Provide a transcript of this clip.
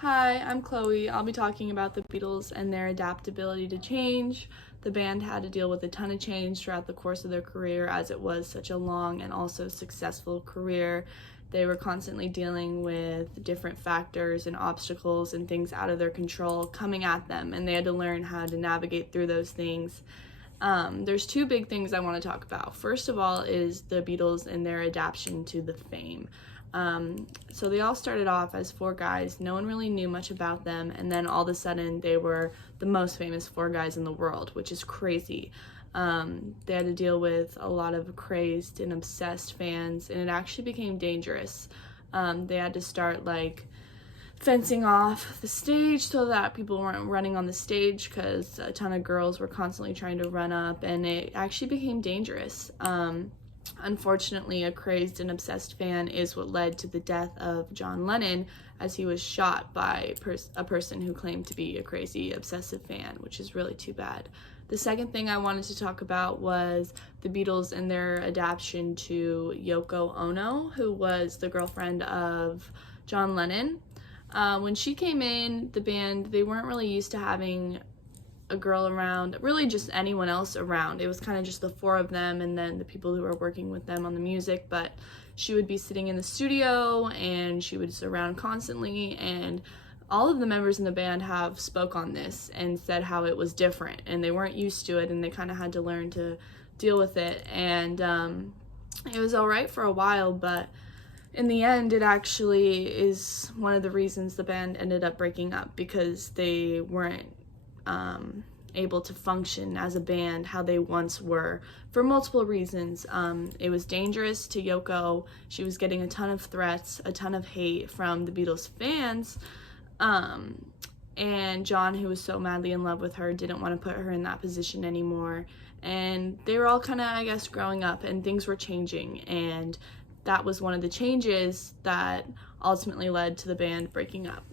Hi, I'm Chloe. I'll be talking about the Beatles and their adaptability to change. The band had to deal with a ton of change throughout the course of their career, as it was such a long and also successful career. They were constantly dealing with different factors and obstacles and things out of their control coming at them, and they had to learn how to navigate through those things. There's two big things I want to talk about. First of all is the Beatles and their adaptation to the fame. So they all started off as four guys. No one really knew much about them, and then all of a sudden they were the most famous four guys in the world, which is crazy. They had to deal with a lot of crazed and obsessed fans, and it actually became dangerous. They had to start fencing off the stage so that people weren't running on the stage because a ton of girls were constantly trying to run up, and it actually became dangerous. Unfortunately, a crazed and obsessed fan is what led to the death of John Lennon, as he was shot by a person who claimed to be a crazy obsessive fan, which is really too bad. The second thing I wanted to talk about was the Beatles and their adaptation to Yoko Ono, who was the girlfriend of John Lennon. When she came in the band, they weren't really used to having a girl around, really just anyone else around. It was kind of just the four of them and then the people who were working with them on the music, but she would be sitting in the studio and she was around constantly, and all of the members in the band have spoke on this and said how it was different and they weren't used to it and they kind of had to learn to deal with it. And it was all right for a while, but in the end, it actually is one of the reasons the band ended up breaking up, because they weren't able to function as a band how they once were for multiple reasons. It was dangerous to Yoko. She was getting a ton of threats, a ton of hate from the Beatles fans. And John, who was so madly in love with her, didn't want to put her in that position anymore. And they were all kind of, I guess, growing up and things were changing. And that was one of the changes that ultimately led to the band breaking up.